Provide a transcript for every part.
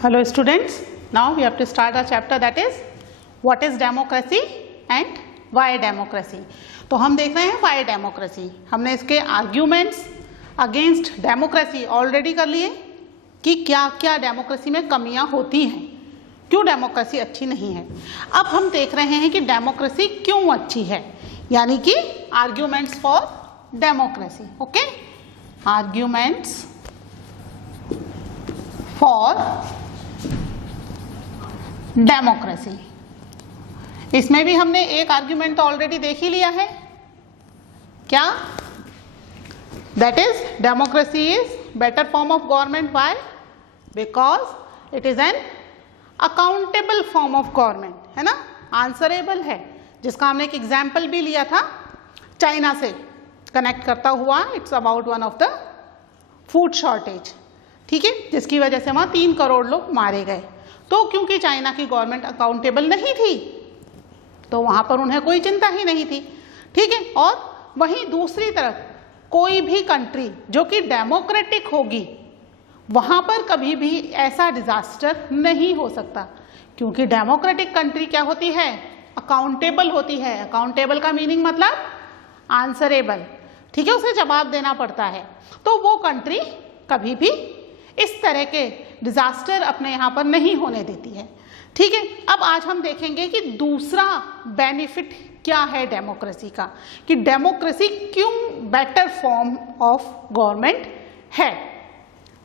Hello students, now we have to start our chapter that is what is democracy and why democracy। तो हम देख रहे हैं why democracy। हमने इसके arguments against democracy ऑलरेडी कर लिए कि क्या क्या डेमोक्रेसी में कमियां होती हैं, क्यों डेमोक्रेसी अच्छी नहीं है। अब हम देख रहे हैं कि डेमोक्रेसी क्यों अच्छी है, यानी कि arguments for democracy। Okay, arguments for democracy. इसमें भी हमने एक आर्ग्यूमेंट तो ऑलरेडी देख ही लिया है, क्या? That is democracy is better form of government. Why? Because it is an accountable form of government, है ना, आंसरेबल है, जिसका हमने एक एग्जाम्पल भी लिया था चाइना से कनेक्ट करता हुआ। It's about one of the food shortage, ठीक है, जिसकी वजह से वहां 3 करोड़ लोग मारे गए। तो क्योंकि चाइना की गवर्नमेंट अकाउंटेबल नहीं थी तो वहां पर उन्हें कोई चिंता ही नहीं थी, ठीक है। और वहीं दूसरी तरफ कोई भी कंट्री जो कि डेमोक्रेटिक होगी वहां पर कभी भी ऐसा डिजास्टर नहीं हो सकता, क्योंकि डेमोक्रेटिक कंट्री क्या होती है? अकाउंटेबल होती है। अकाउंटेबल का मीनिंग मतलब आंसरेबल, ठीक है, उसे जवाब देना पड़ता है। तो वो कंट्री कभी भी इस तरह के डिजास्टर अपने यहाँ पर नहीं होने देती है, ठीक है। अब आज हम देखेंगे कि दूसरा बेनिफिट क्या है डेमोक्रेसी का, कि डेमोक्रेसी क्यों बेटर फॉर्म ऑफ गवर्नमेंट है,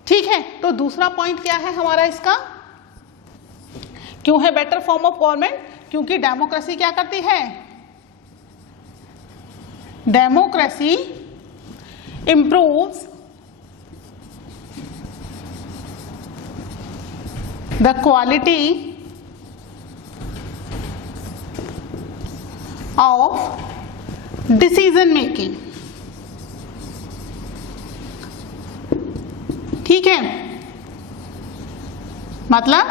ठीक है। तो दूसरा पॉइंट क्या है हमारा इसका, क्यों है बेटर फॉर्म ऑफ गवर्नमेंट? क्योंकि डेमोक्रेसी क्या करती है? Democracy improves the quality of decision making, ठीक है। मतलब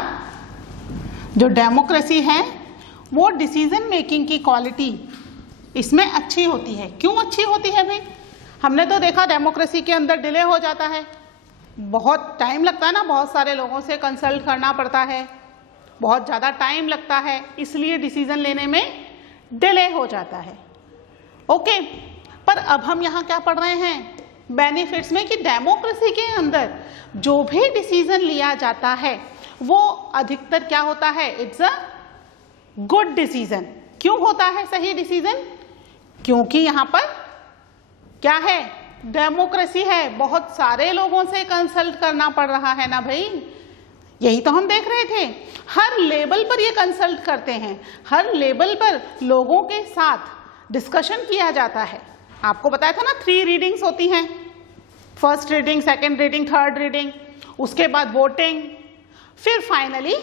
जो डेमोक्रेसी है वो डिसीजन मेकिंग की क्वालिटी इसमें अच्छी होती है। क्यों अच्छी होती है भाई? हमने तो देखा डेमोक्रेसी के अंदर डिले हो जाता है, बहुत टाइम लगता है ना, बहुत सारे लोगों से कंसल्ट करना पड़ता है, बहुत ज़्यादा टाइम लगता है, इसलिए डिसीजन लेने में डिले हो जाता है, ओके। पर अब हम यहाँ क्या पढ़ रहे हैं बेनिफिट्स में, कि डेमोक्रेसी के अंदर जो भी डिसीजन लिया जाता है वो अधिकतर क्या होता है? It's a good decision. क्यों होता है सही डिसीजन? क्योंकि यहाँ पर क्या है? डेमोक्रेसी है, बहुत सारे लोगों से कंसल्ट करना पड़ रहा है ना भाई, यही तो हम देख रहे थे। हर लेवल पर ये कंसल्ट करते हैं, हर लेवल पर लोगों के साथ डिस्कशन किया जाता है। आपको बताया था ना 3 रीडिंग्स होती हैं, first reading, second reading, third reading, उसके बाद वोटिंग, फिर फाइनली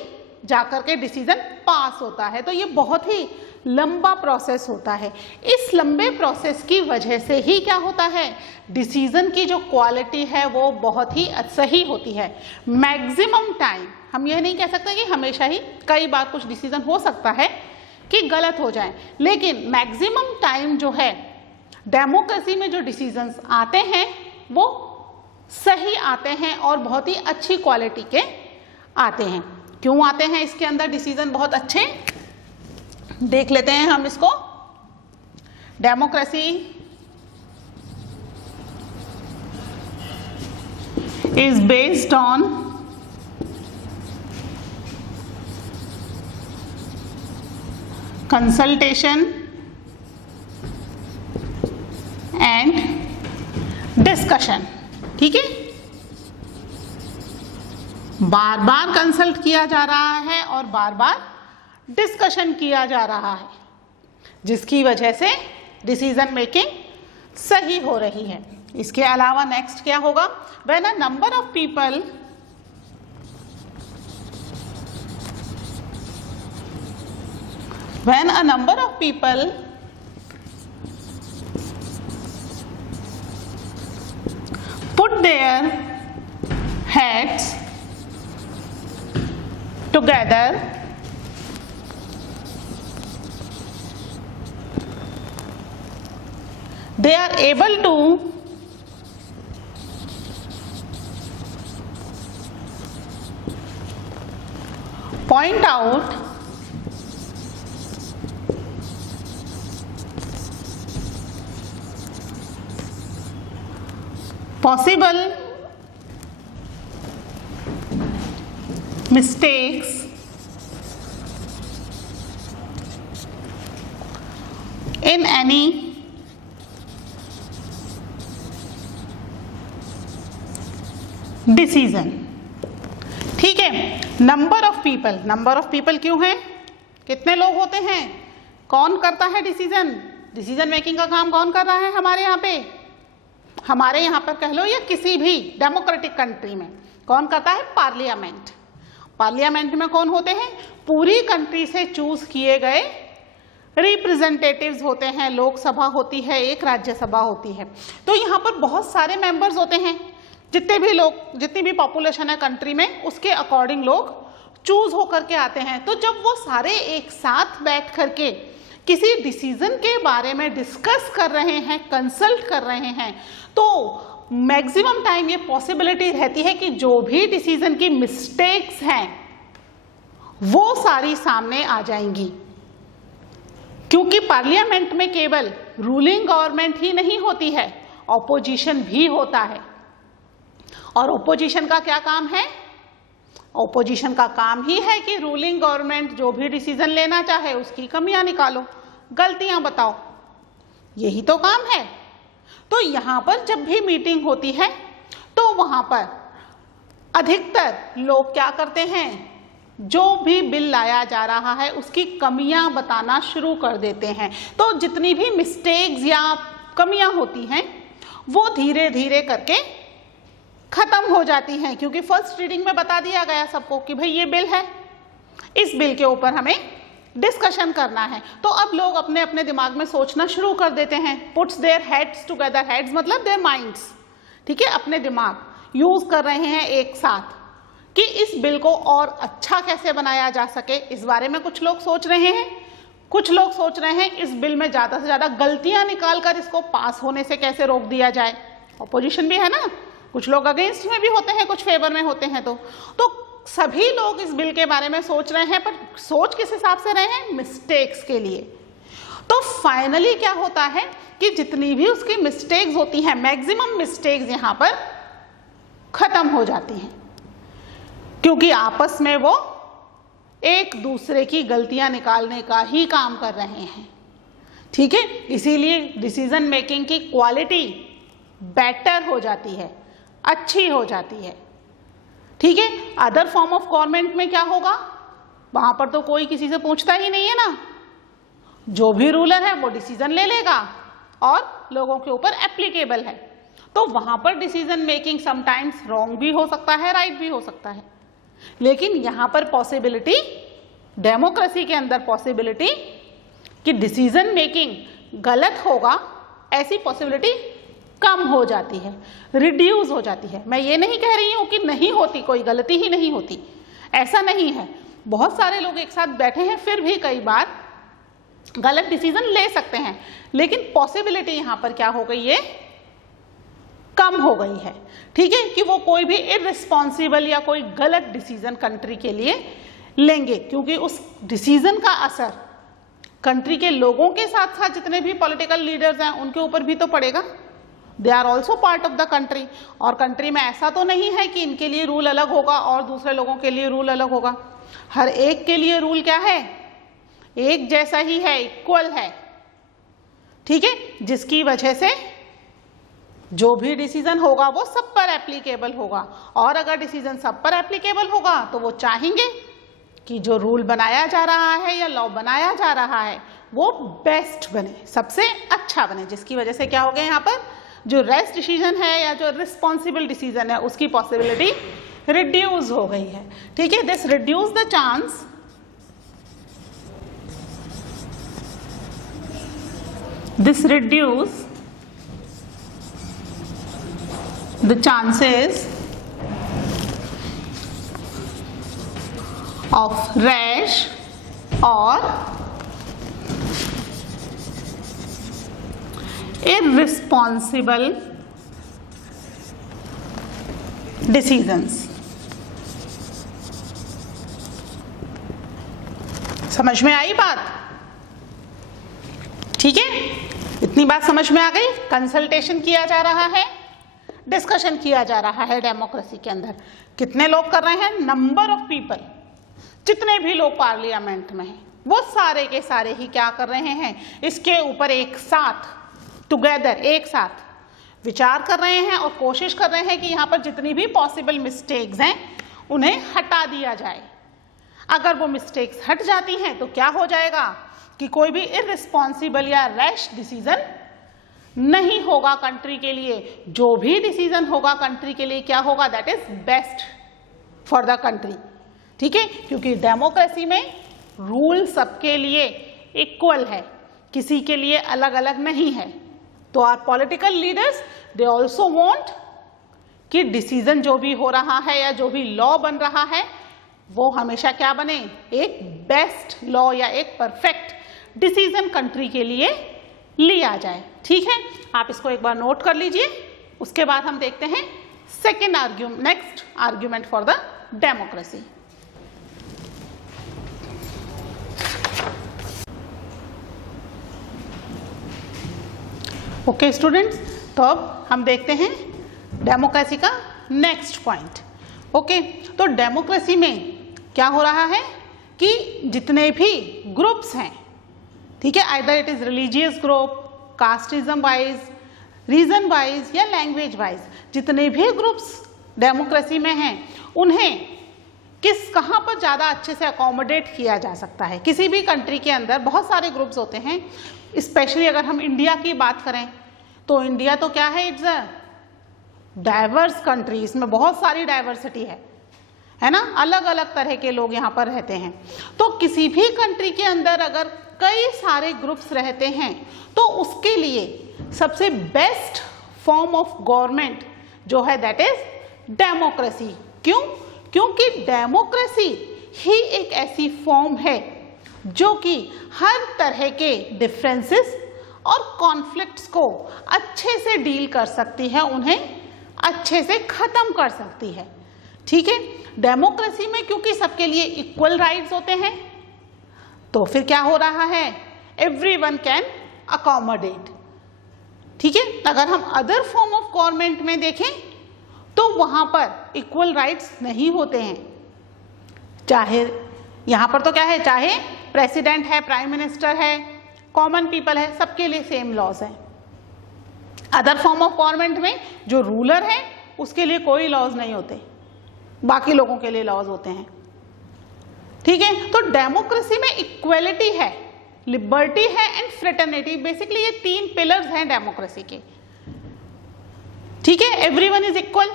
जाकर के डिसीजन पास होता है। तो ये बहुत ही लंबा प्रोसेस होता है। इस लंबे प्रोसेस की वजह से ही क्या होता है? डिसीजन की जो क्वालिटी है वो बहुत ही सही होती है। मैक्सिमम टाइम, हम यह नहीं कह सकते कि हमेशा ही, कई बार कुछ डिसीजन हो सकता है कि गलत हो जाए, लेकिन मैक्सिमम टाइम जो है डेमोक्रेसी में जो डिसीजंस आते हैं वो सही आते हैं और बहुत ही अच्छी क्वालिटी के आते हैं। क्यों आते हैं इसके अंदर डिसीजन बहुत अच्छे? देख लेते हैं हम इसको। Democracy is based on consultation and discussion, ठीक है। बार बार कंसल्ट किया जा रहा है और बार बार डिस्कशन किया जा रहा है, जिसकी वजह से डिसीजन मेकिंग सही हो रही है। इसके अलावा नेक्स्ट क्या होगा? When a number of people put their heads together, they are able to point out possible mistakes in any decision. ठीक है, नंबर ऑफ पीपल क्यों है, कितने लोग होते हैं, कौन करता है डिसीजन मेकिंग का काम कौन कर रहा है हमारे यहाँ पर कह लो या किसी भी डेमोक्रेटिक कंट्री में कौन करता है, पार्लियामेंट में कौन होते हैं, पूरी कंट्री से चूज किए गए रिप्रेजेंटेटिव्स होते हैं, लोकसभा होती है, एक राज्यसभा होती है। तो यहाँ पर बहुत सारे मेंबर्स होते हैं, जितनी भी पॉपुलेशन है कंट्री में उसके अकॉर्डिंग लोग चूज होकर के आते हैं। तो जब वो सारे एक साथ बैठ करके किसी डिसीजन के बारे में डिस्कस कर रहे हैं, कंसल्ट कर रहे हैं, तो मैक्सिमम टाइम ये पॉसिबिलिटी रहती है कि जो भी डिसीजन की मिस्टेक्स हैं वो सारी सामने आ जाएंगी, क्योंकि पार्लियामेंट में केवल रूलिंग गवर्नमेंट ही नहीं होती है, ऑपोजिशन भी होता है। और ऑपोजिशन का क्या काम है, ऑपोजिशन का काम ही है कि रूलिंग गवर्नमेंट जो भी डिसीजन लेना चाहे उसकी कमियां निकालो, गलतियां बताओ, यही तो काम है। तो यहां पर जब भी मीटिंग होती है तो वहां पर अधिकतर लोग क्या करते हैं, जो भी बिल लाया जा रहा है उसकी कमियां बताना शुरू कर देते हैं। तो जितनी भी मिस्टेक्स या कमियां होती हैं वो धीरे धीरे करके खत्म हो जाती हैं, क्योंकि फर्स्ट रीडिंग में बता दिया गया सबको कि भाई ये बिल है, इस बिल के ऊपर हमें डिस्कशन करना है। तो अब लोग अपने अपने दिमाग में सोचना शुरू कर देते हैं, puts their heads together, heads मतलब देयर माइंड्स, ठीक है, अपने दिमाग यूज कर रहे हैं एक साथ कि इस बिल को और अच्छा कैसे बनाया जा सके, इस बारे में कुछ लोग सोच रहे हैं। कुछ लोग सोच रहे हैं इस बिल में ज्यादा से ज्यादा गलतियां निकालकर इसको पास होने से कैसे रोक दिया जाए, ऑपोजिशन भी है ना, कुछ लोग अगेंस्ट में भी होते हैं, कुछ फेवर में होते हैं। तो सभी लोग इस बिल के बारे में सोच रहे हैं, पर सोच किस हिसाब से रहे हैं, मिस्टेक्स के लिए। तो फाइनली क्या होता है कि जितनी भी उसकी मिस्टेक्स होती हैं, मैक्सिमम मिस्टेक्स यहां पर खत्म हो जाती हैं, क्योंकि आपस में वो एक दूसरे की गलतियां निकालने का ही काम कर रहे हैं। ठीक है, इसीलिए डिसीजन मेकिंग की क्वालिटी बेटर हो जाती है, अच्छी हो जाती है। ठीक है, अदर फॉर्म ऑफ गवर्नमेंट में क्या होगा, वहां पर तो कोई किसी से पूछता ही नहीं है ना, जो भी रूलर है वो डिसीजन ले लेगा और लोगों के ऊपर एप्लीकेबल है। तो वहां पर डिसीजन मेकिंग समटाइम्स रॉन्ग भी हो सकता है, राइट भी हो सकता है, लेकिन यहां पर पॉसिबिलिटी, डेमोक्रेसी के अंदर पॉसिबिलिटी कि डिसीजन मेकिंग गलत होगा, ऐसी पॉसिबिलिटी कम हो जाती है, रिड्यूस हो जाती है। मैं ये नहीं कह रही हूं कि नहीं होती, कोई गलती ही नहीं होती, ऐसा नहीं है। बहुत सारे लोग एक साथ बैठे हैं फिर भी कई बार गलत डिसीजन ले सकते हैं, लेकिन पॉसिबिलिटी यहां पर क्या हो गई है, कम हो गई है। ठीक है, कि वो कोई भी इररिस्पॉन्सिबल या कोई गलत डिसीजन कंट्री के लिए लेंगे, क्योंकि उस डिसीजन का असर कंट्री के लोगों के साथ साथ जितने भी पॉलिटिकल लीडर्स हैं उनके ऊपर भी तो पड़ेगा। They are also part of the country, और कंट्री में ऐसा तो नहीं है कि इनके लिए रूल अलग होगा और दूसरे लोगों के लिए रूल अलग होगा। हर एक के लिए रूल क्या है, एक जैसा ही है, इक्वल है। ठीक है, जिसकी वजह से जो भी डिसीजन होगा वो सब पर एप्लीकेबल होगा, और अगर डिसीजन सब पर एप्लीकेबल होगा तो वो चाहेंगे कि जो रूल बनाया जा रहा है या लॉ बनाया जा रहा है वो बेस्ट बने, सबसे अच्छा बने, जिसकी वजह से क्या हो गया, यहाँ पर जो रेस्ट डिसीजन है या जो रिस्पॉन्सिबल डिसीजन है उसकी पॉसिबिलिटी रिड्यूस हो गई है। ठीक है, this reduce the chance the chances of rash or irresponsible decisions। समझ में आई बात? ठीक है, इतनी बात समझ में आ गई। कंसल्टेशन किया जा रहा है, डिस्कशन किया जा रहा है डेमोक्रेसी के अंदर। कितने लोग कर रहे हैं? नंबर ऑफ पीपल, जितने भी लोग पार्लियामेंट में हैं वो सारे के सारे ही क्या कर रहे हैं, इसके ऊपर एक साथ टुगेदर एक साथ विचार कर रहे हैं और कोशिश कर रहे हैं कि यहाँ पर जितनी भी पॉसिबल मिस्टेक्स हैं उन्हें हटा दिया जाए। अगर वो मिस्टेक्स हट जाती हैं तो क्या हो जाएगा कि कोई भी इररिस्पॉन्सिबल या रैश डिसीजन नहीं होगा कंट्री के लिए। जो भी डिसीजन होगा कंट्री के लिए क्या होगा, that is best for the country. ठीक है, क्योंकि डेमोक्रेसी में रूल सबके लिए इक्वल है, किसी के लिए अलग अलग नहीं है। तो our political leaders they also want कि डिसीजन जो भी हो रहा है या जो भी लॉ बन रहा है वो हमेशा क्या बने, एक बेस्ट लॉ या एक परफेक्ट डिसीजन कंट्री के लिए लिया जाए। ठीक है, आप इसको एक बार नोट कर लीजिए। उसके बाद हम देखते हैं next argument for the democracy. Okay students, तो अब हम देखते हैं डेमोक्रेसी का नेक्स्ट पॉइंट। ओके, तो डेमोक्रेसी में क्या हो रहा है कि जितने भी ग्रुप्स हैं, ठीक है, either it is religious group, casteism wise, region wise या लैंग्वेज वाइज, जितने भी ग्रुप्स डेमोक्रेसी में हैं उन्हें कहाँ पर ज़्यादा अच्छे से अकोमोडेट किया जा सकता है। किसी भी कंट्री के अंदर बहुत सारे ग्रुप्स होते हैं, स्पेशली अगर हम इंडिया की बात करें तो इंडिया तो क्या है, इट्स अ डाइवर्स कंट्री। इसमें बहुत सारी डाइवर्सिटी है ना, अलग अलग तरह के लोग यहाँ पर रहते हैं। तो किसी भी कंट्री के अंदर अगर कई सारे ग्रुप्स रहते हैं तो उसके लिए सबसे बेस्ट फॉर्म ऑफ गवर्नमेंट जो है दैट इज डेमोक्रेसी। क्यों? क्योंकि डेमोक्रेसी ही एक ऐसी फॉर्म है जो कि हर तरह के डिफरेंसेस और कॉन्फ्लिक्ट्स को अच्छे से डील कर सकती है, उन्हें अच्छे से खत्म कर सकती है। ठीक है, डेमोक्रेसी में क्योंकि सबके लिए इक्वल राइट्स होते हैं तो फिर क्या हो रहा है, एवरीवन कैन अकोमोडेट। ठीक है, अगर हम अदर फॉर्म ऑफ गवर्नमेंट में देखें तो वहां पर इक्वल राइट्स नहीं होते हैं। चाहे यहां पर तो क्या है, चाहे प्रेसिडेंट है, प्राइम मिनिस्टर है, कॉमन पीपल है, सबके लिए सेम लॉज है। अदर फॉर्म ऑफ गवर्नमेंट में जो रूलर है उसके लिए कोई लॉज नहीं होते, बाकी लोगों के लिए लॉज होते हैं। ठीक है, तो डेमोक्रेसी में इक्वलिटी है, लिबर्टी है एंड फ्रेटर्निटी। बेसिकली ये तीन पिलर्स हैं डेमोक्रेसी के। ठीक है, एवरीवन इज इक्वल,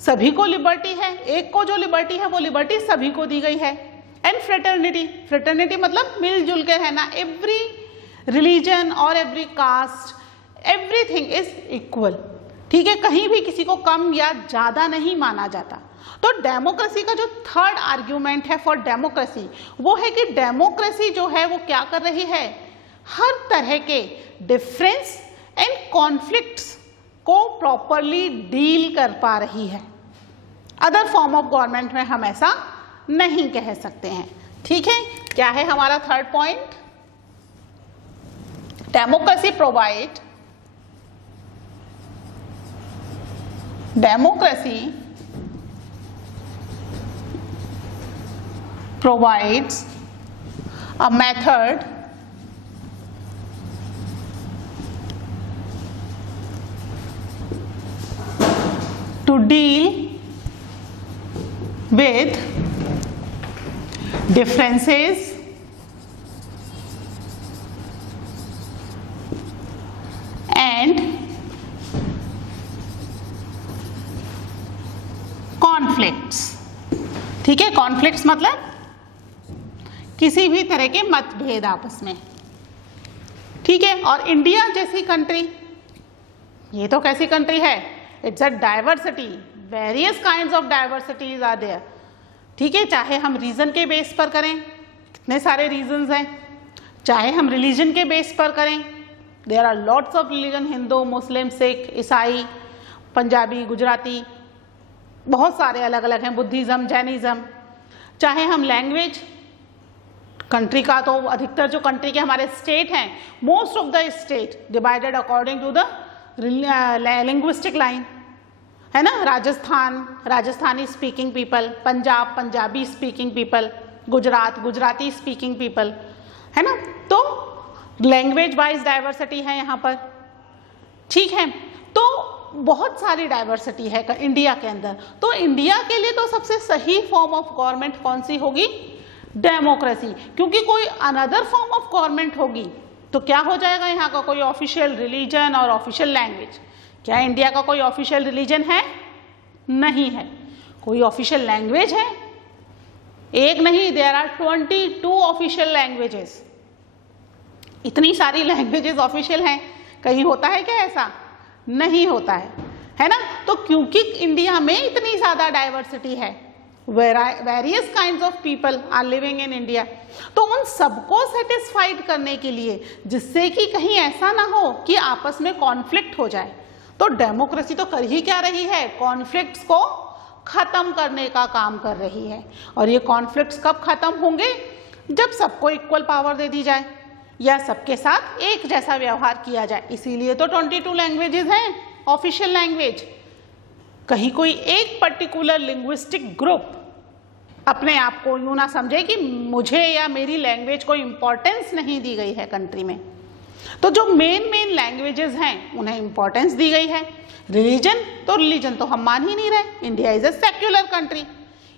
सभी को लिबर्टी है, एक को जो लिबर्टी है वो लिबर्टी सभी को दी गई है। एंड फ्रेटर्निटी, फ्रेटर्निटी मतलब मिलजुल के रहना, एवरी रिलीजन और every caste, everything is equal. ठीक है, कहीं भी किसी को कम या ज्यादा नहीं माना जाता। तो डेमोक्रेसी का जो थर्ड आर्ग्यूमेंट है फॉर डेमोक्रेसी वो है कि डेमोक्रेसी जो है वो क्या कर रही है, हर तरह के डिफरेंस एंड कॉन्फ्लिक्ट्स को प्रॉपरली डील कर पा रही है। अदर फॉर्म ऑफ गवर्नमेंट में हम ऐसा नहीं कह सकते हैं। ठीक है, क्या है हमारा third point, democracy provides a method to deal with differences and conflicts। ठीक है, कॉन्फ्लिक्ट्स मतलब किसी भी तरह के मतभेद आपस में। ठीक है, और इंडिया जैसी कंट्री, ये तो कैसी कंट्री है, it's a diversity, various kinds of diversities are there. ठीक है, चाहे हम रीजन के बेस पर करें, कितने सारे रीजन्स हैं, चाहे हम रिलीजन के बेस पर करें, there are lots of religion, Hindu, Muslim, Sikh, ईसाई, पंजाबी, गुजराती, बहुत सारे अलग अलग हैं, बुद्धिज्म, जैनिज्म। चाहे हम लैंग्वेज कंट्री का तो अधिकतर जो कंट्री के हमारे स्टेट हैं, most of the state divided according to the linguistic line, है ना। Rajasthan Rajasthani speaking people, Punjab Punjabi speaking people, Gujarat Gujarati speaking people, है ना। तो लैंग्वेज वाइज डाइवर्सिटी है यहाँ पर, ठीक है। तो बहुत सारी डाइवर्सिटी है इंडिया के अंदर। तो इंडिया के लिए तो सबसे सही फॉर्म ऑफ गवर्नमेंट कौन सी होगी? डेमोक्रेसी, क्योंकि कोई अनदर फॉर्म ऑफ गवर्नमेंट होगी तो क्या हो जाएगा, यहाँ का कोई ऑफिशियल रिलीजन और ऑफिशियल लैंग्वेज। क्या इंडिया का कोई ऑफिशियल रिलीजन है? नहीं है। कोई ऑफिशियल लैंग्वेज है? एक नहीं, देयर आर 22 ऑफिशियल लैंग्वेजेस। इतनी सारी लैंग्वेजेस ऑफिशियल हैं, कहीं होता है क्या ऐसा? नहीं होता है ना। तो क्योंकि इंडिया में इतनी ज्यादा डाइवर्सिटी है, various kinds of people are living in India, तो उन सबको सेटिस्फाइड करने के लिए, जिससे कि कहीं ऐसा ना हो कि आपस में कॉन्फ्लिक्ट हो जाए, तो डेमोक्रेसी तो कर ही क्या रही है? कॉन्फ्लिक्ट्स को खत्म करने का काम कर रही है। और ये कॉन्फ्लिक्ट्स कब खत्म होंगे? जब सबको इक्वल पावर दे दी जाए या सबके साथ एक जैसा व्यवहार किया जाए। इसीलिए तो 22 लैंग्वेजेस हैं ऑफिशियल लैंग्वेज। कहीं कोई एक पर्टिकुलर लिंग्विस्टिक ग्रुप अपने आप को यूं ना समझे कि मुझे या मेरी लैंग्वेज को इम्पोर्टेंस नहीं दी गई है कंट्री में। तो जो मेन लैंग्वेजेस हैं उन्हें इम्पोर्टेंस दी गई है। रिलीजन तो हम मान ही नहीं रहे। India is a secular country,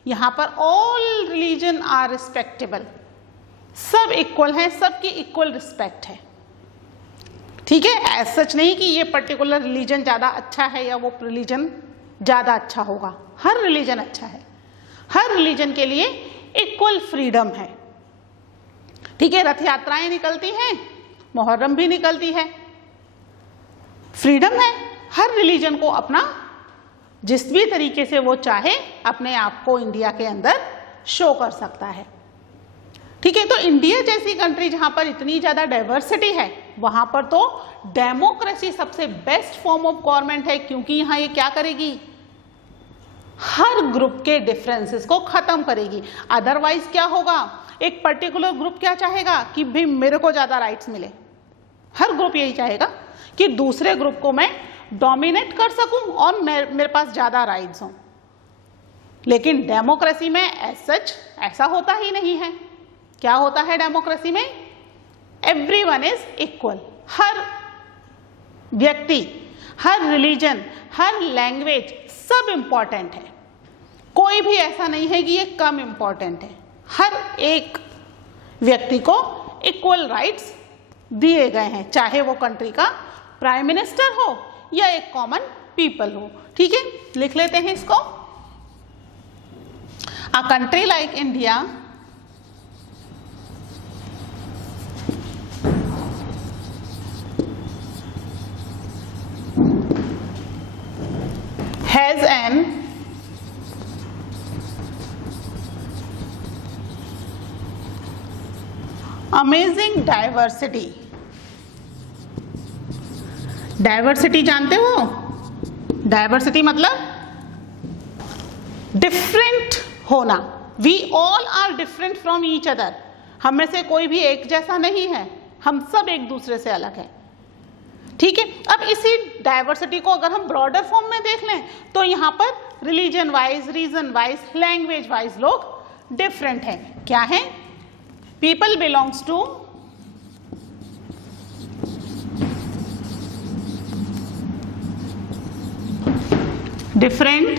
यहाँ पर ऑल रिलीजन आर रिस्पेक्टेबल, सब इक्वल हैं, सबकी इक्वल रिस्पेक्ट है, ठीक है। ऐसा सच नहीं कि ये पर्टिकुलर रिलीजन ज़्यादा अच्छा है या वो रिलीजन ज़्यादा अच्छा होगा। हर रिलीजन अच्छा है, हर रिलीजन के लिए इक्वल फ्रीडम है, ठीक है। रथ यात्राएं निकलती हैं, मुहर्रम भी निकलती है, फ्रीडम है। हर रिलीजन को अपना जिस भी तरीके से वो चाहे अपने आप को इंडिया के अंदर शो कर सकता है, ठीक है। तो इंडिया जैसी कंट्री जहां पर इतनी ज्यादा डाइवर्सिटी है, वहां पर तो डेमोक्रेसी सबसे बेस्ट फॉर्म ऑफ गवर्नमेंट है, क्योंकि यहां ये क्या करेगी? हर ग्रुप के डिफरेंसेस को खत्म करेगी। अदरवाइज क्या होगा? एक पर्टिकुलर ग्रुप क्या चाहेगा कि भाई मेरे को ज्यादा राइट्स मिले। हर ग्रुप यही चाहेगा कि दूसरे ग्रुप को मैं डोमिनेट कर सकूं और मेरे पास ज्यादा राइट्स हों। लेकिन डेमोक्रेसी में सच ऐसा होता ही नहीं है। क्या होता है डेमोक्रेसी में? Everyone is equal. हर व्यक्ति, हर रिलीजन, हर लैंग्वेज सब इंपॉर्टेंट है। कोई भी ऐसा नहीं है कि ये कम इंपॉर्टेंट है। हर एक व्यक्ति को इक्वल राइट्स दिए गए हैं, चाहे वो कंट्री का प्राइम मिनिस्टर हो या एक कॉमन पीपल हो, ठीक है। लिख लेते हैं इसको। A country like India has an amazing diversity। Diversity जानते हो? डाइवर्सिटी मतलब डिफरेंट होना। We all are different from each other. हम में से कोई भी एक जैसा नहीं है, हम सब एक दूसरे से अलग है, ठीक है। अब इसी डाइवर्सिटी को अगर हम ब्रॉडर फॉर्म में देख लें तो यहाँ पर religion wise, region wise, language wise लोग डिफरेंट हैं। क्या है? People belongs to different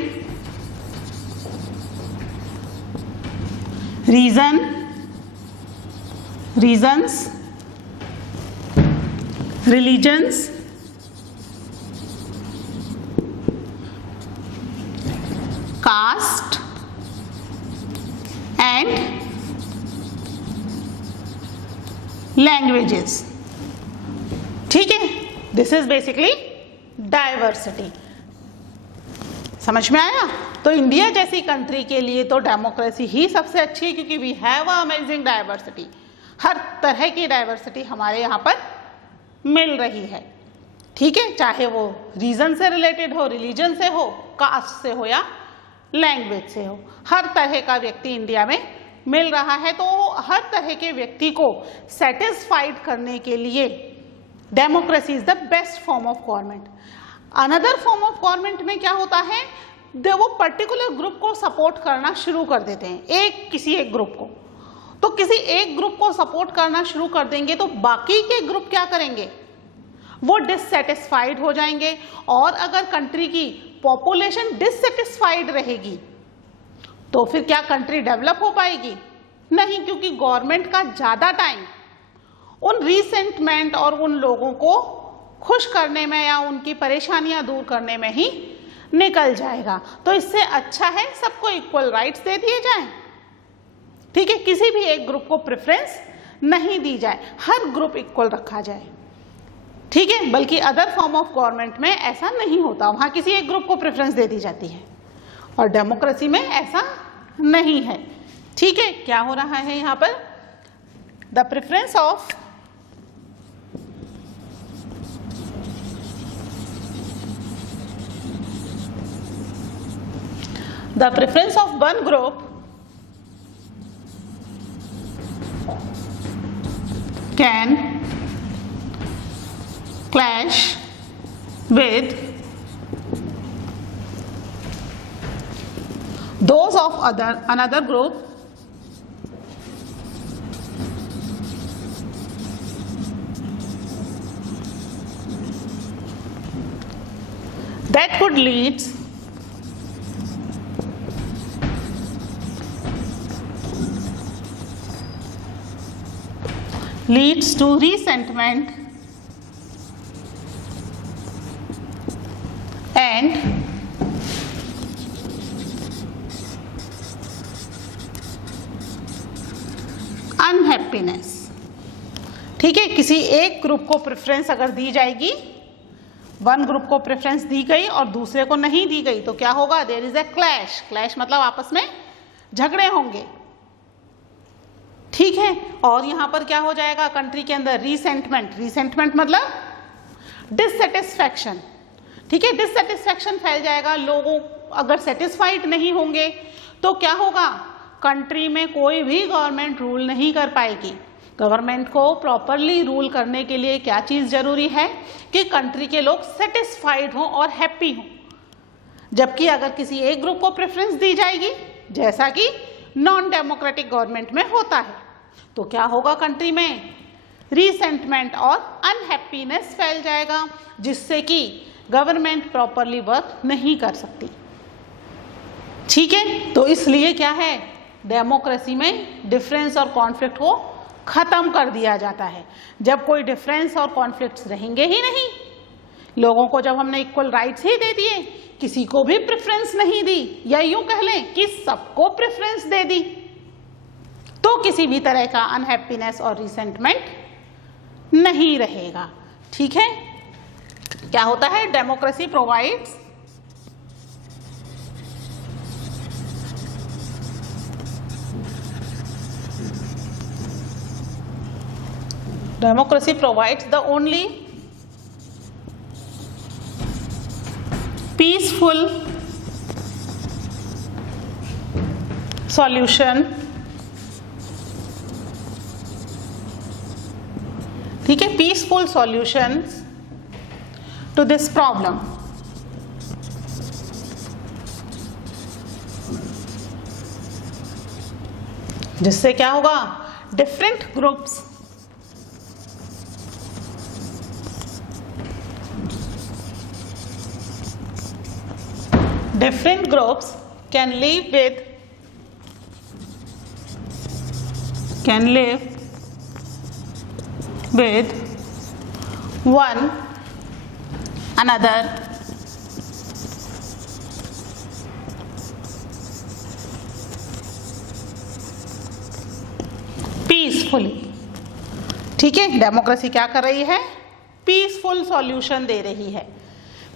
regions, religions, caste and languages, ठीक है। This is basically diversity. समझ में आया? तो इंडिया जैसी कंट्री के लिए तो डेमोक्रेसी ही सबसे अच्छी है, क्योंकि we have a amazing diversity. हर तरह की डाइवर्सिटी हमारे यहाँ पर मिल रही है, ठीक है। चाहे वो रीजन से रिलेटेड हो, रिलीजन से हो, कास्ट से हो या लैंग्वेज से हो, हर तरह का व्यक्ति इंडिया में मिल रहा है, तो हर तरह के व्यक्ति को सेटिस्फाइड करने के लिए democracy is the best form of government. Another form of government में क्या होता है, वो पर्टिकुलर ग्रुप को सपोर्ट करना शुरू कर देते हैं, किसी एक ग्रुप को। तो किसी एक ग्रुप को सपोर्ट करना शुरू कर देंगे तो बाकी के ग्रुप क्या करेंगे, वो डिससेटिस्फाइड हो जाएंगे। और अगर कंट्री की पॉपुलेशन डिससेटिस्फाइड रहेगी तो फिर क्या कंट्री डेवलप हो पाएगी? नहीं, क्योंकि गवर्नमेंट का ज्यादा टाइम उन रिसेंटमेंट और उन लोगों को खुश करने में या उनकी परेशानियां दूर करने में ही निकल जाएगा। तो इससे अच्छा है सबको इक्वल राइट्स दे दिए जाएं, ठीक है, किसी भी एक ग्रुप को प्रेफरेंस नहीं दी जाए, हर ग्रुप इक्वल रखा जाए, ठीक है। बल्कि अदर फॉर्म ऑफ गवर्नमेंट में ऐसा नहीं होता, वहां किसी एक ग्रुप को प्रेफरेंस दे दी जाती है, और डेमोक्रेसी में ऐसा नहीं है, ठीक है। क्या हो रहा है यहां पर, the preference of one group can clash with those of another group that could lead leads to resentment and unhappiness, ठीक है। किसी एक ग्रुप को प्रेफरेंस अगर दी जाएगी, वन ग्रुप को प्रेफरेंस दी गई और दूसरे को नहीं दी गई, तो क्या होगा, there is a clash. Clash मतलब आपस में झगड़े होंगे, ठीक है। और यहां पर क्या हो जाएगा कंट्री के अंदर, रिसेंटमेंट मतलब डिससेटिस्फैक्शन, ठीक है। डिससेटिस्फैक्शन फैल जाएगा, लोगों अगर सेटिस्फाइड नहीं होंगे तो क्या होगा, कंट्री में कोई भी गवर्नमेंट रूल नहीं कर पाएगी। गवर्नमेंट को प्रॉपरली रूल करने के लिए क्या चीज जरूरी है कि कंट्री के लोग सेटिस्फाइड हों और हैप्पी हों। जबकि अगर किसी एक ग्रुप को प्रेफरेंस दी जाएगी, जैसा कि नॉन डेमोक्रेटिक गवर्नमेंट में होता है, तो क्या होगा, कंट्री में रिसेंटमेंट और अनहैप्पीनेस फैल जाएगा, जिससे कि गवर्नमेंट प्रॉपरली वर्क नहीं कर सकती, ठीक है। तो इसलिए क्या है, डेमोक्रेसी में डिफरेंस और कॉन्फ्लिक्ट को खत्म कर दिया जाता है। जब कोई डिफरेंस और कॉन्फ्लिक्ट्स रहेंगे ही नहीं, लोगों को जब हमने इक्वल राइट्स ही दे दिए, किसी को भी प्रेफरेंस नहीं दी, या यूं कह लें कि सबको प्रेफरेंस दे दी, तो किसी भी तरह का अनहैप्पीनेस और रिसेंटमेंट नहीं रहेगा, ठीक है। क्या होता है, democracy provides the only peaceful solution, ठीक है, peaceful solutions to this problem। जिससे क्या होगा, different groups can live with one another peacefully, ठीक है। डेमोक्रेसी क्या कर रही है, पीसफुल सॉल्यूशन दे रही है।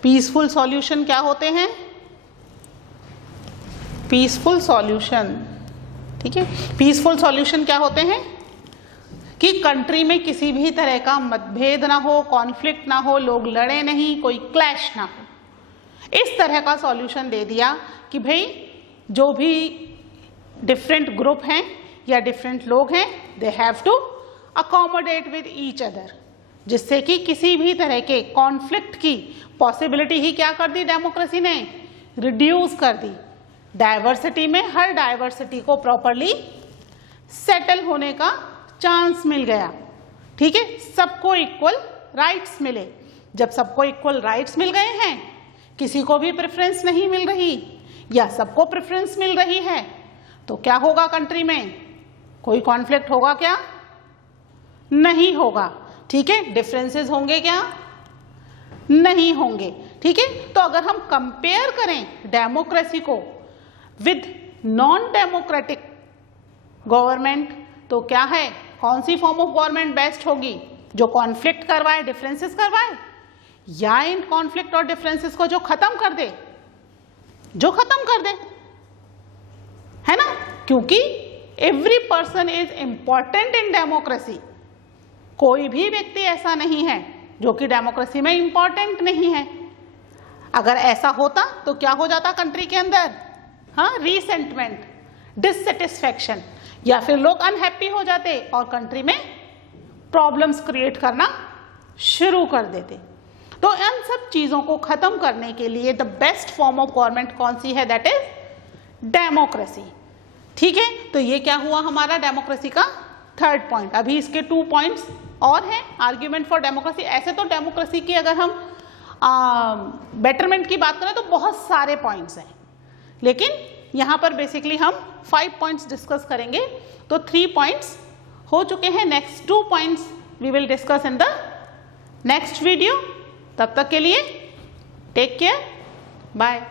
पीसफुल सॉल्यूशन क्या होते हैं, पीसफुल सॉल्यूशन, ठीक है। पीसफुल सॉल्यूशन क्या होते हैं कि कंट्री में किसी भी तरह का मतभेद ना हो, कॉन्फ्लिक्ट ना हो, लोग लड़े नहीं, कोई क्लैश ना हो। इस तरह का सॉल्यूशन दे दिया कि भाई जो भी डिफरेंट ग्रुप हैं या डिफरेंट लोग हैं, they have to accommodate with each other, जिससे कि किसी भी तरह के कॉन्फ्लिक्ट की पॉसिबिलिटी ही क्या कर दी डेमोक्रेसी ने, रिड्यूस कर दी। डाइवर्सिटी में हर डाइवर्सिटी को प्रॉपरली सेटल होने का चांस मिल गया, ठीक है, सबको इक्वल राइट्स मिले। जब सबको इक्वल राइट्स मिल गए हैं, किसी को भी प्रेफरेंस नहीं मिल रही या सबको प्रेफरेंस मिल रही है, तो क्या होगा कंट्री में, कोई कॉन्फ्लिक्ट होगा क्या, नहीं होगा, ठीक है। डिफरेंसेस होंगे क्या, नहीं होंगे, ठीक है। तो अगर हम कंपेयर करें डेमोक्रेसी को विद नॉन डेमोक्रेटिक गवर्नमेंट, तो क्या है, कौन सी फॉर्म ऑफ गवर्नमेंट बेस्ट होगी, जो कॉन्फ्लिक्ट करवाए, डिफरेंसेस करवाए, या इन कॉन्फ्लिक्ट और डिफरेंसेस को जो खत्म कर दे, जो खत्म कर दे, है ना, क्योंकि every person is important in democracy. कोई भी व्यक्ति ऐसा नहीं है जो कि डेमोक्रेसी में इंपॉर्टेंट नहीं है। अगर ऐसा होता तो क्या हो जाता कंट्री के अंदर, हाँ, रीसेंटमेंट, डिससेटिस्फैक्शन, या फिर लोग अनहैप्पी हो जाते और कंट्री में प्रॉब्लम्स क्रिएट करना शुरू कर देते। तो इन सब चीजों को खत्म करने के लिए the best form of government कौन सी है, दैट इज डेमोक्रेसी, ठीक है। तो ये क्या हुआ हमारा डेमोक्रेसी का थर्ड पॉइंट। अभी इसके 2 पॉइंट्स और हैं आर्ग्यूमेंट फॉर डेमोक्रेसी। ऐसे तो डेमोक्रेसी की अगर हम बेटरमेंट की बात करें तो बहुत सारे पॉइंट्स हैं, लेकिन यहाँ पर बेसिकली हम 5 पॉइंट्स डिस्कस करेंगे। तो 3 पॉइंट्स हो चुके हैं, next 2 points we will discuss in the next video. तब तक के लिए टेक केयर, बाय।